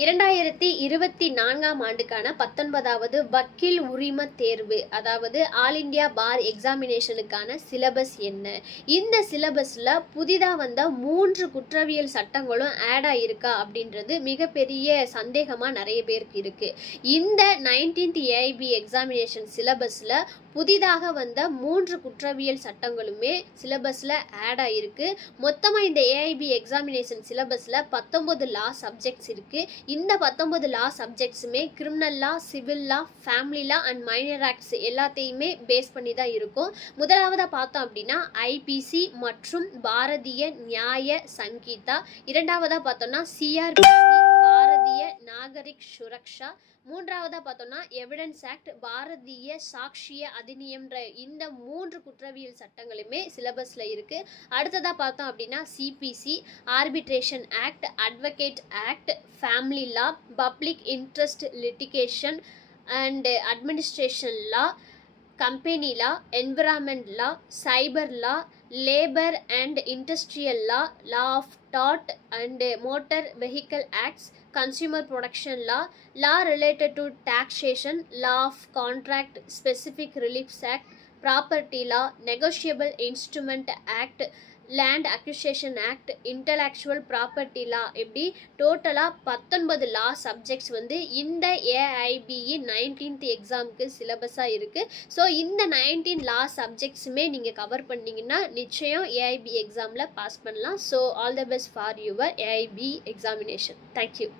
2024ஆம் ஆண்டுக்கான 19வது வக்கீல் உரிம தேர்வு, அதாவது ஆல் இந்தியா பார் எக்ஸாமினேஷனுக்கான சிலபஸ் என்ன? இந்த சிலபஸ்ல புதிதா வந்த 3 குற்றவியல் சட்டங்களும் ஆட் ஆயிருக்கா அப்படின்றது மிகப்பெரிய சந்தேகமா நிறைய பேருக்கு இருக்கு. இந்த 19th ஏஐபி எக்ஸாமினேஷன் சிலபஸ்ல புதிதாக வந்த 3 குற்றவியல் சட்டங்களுமே சிலபஸ்ல ஆட் ஆயிருக்கு. மொத்தமா இந்த ஏஐபி எக்ஸாமினேஷன் சிலபஸ்ல 19 லா சப்ஜெக்ட்ஸ் இருக்கு. இந்த 19 லா சப்ஜெக்ட்ஸுமே criminal law, civil law, family law and minor acts எல்லாத்தையுமே பேஸ் பண்ணி தான் இருக்கும். முதலாவதா பார்த்தோம் அப்படின்னா ஐபிசி மற்றும் பாரதிய நியாய சங்கீதா. இரண்டாவதா பார்த்தோம்னா சிஆர்பிசி, பாரதிய நாகரிக் சுரக்ஷா. மூன்றாவதா பார்த்தோம்னா எவிடன்ஸ் ஆக்ட், பாரதிய சாட்சிய அதிநியம்ன்ற இந்த 3 குற்றவியல் சட்டங்களுமே சிலபஸ்ல இருக்கு. அடுத்ததா பார்த்தோம் அப்படின்னா CPC, arbitration act, advocate act, family law, public interest litigation and administration law, company law, environment law, cyber law, labour and industrial law, law of டாட் and motor vehicle acts, consumer protection law, law related to taxation, law of contract, specific reliefs act, property law, negotiable instrument act, land acquisition act, intellectual property law. இப்படி டோட்டலா 19 law subjects வந்து இந்த ஏஐபிஇ 19th எக்ஸாமுக்கு சிலபஸா இருக்கு. So இந்த 19 law சப்ஜெக்ட்ஸுமே நீங்க cover பண்ணீங்கன்னா நிச்சயம் ஏஐபி எக்ஸாம்ல பாஸ் பண்ணலாம். So all the best for your AIP examination. Thank you.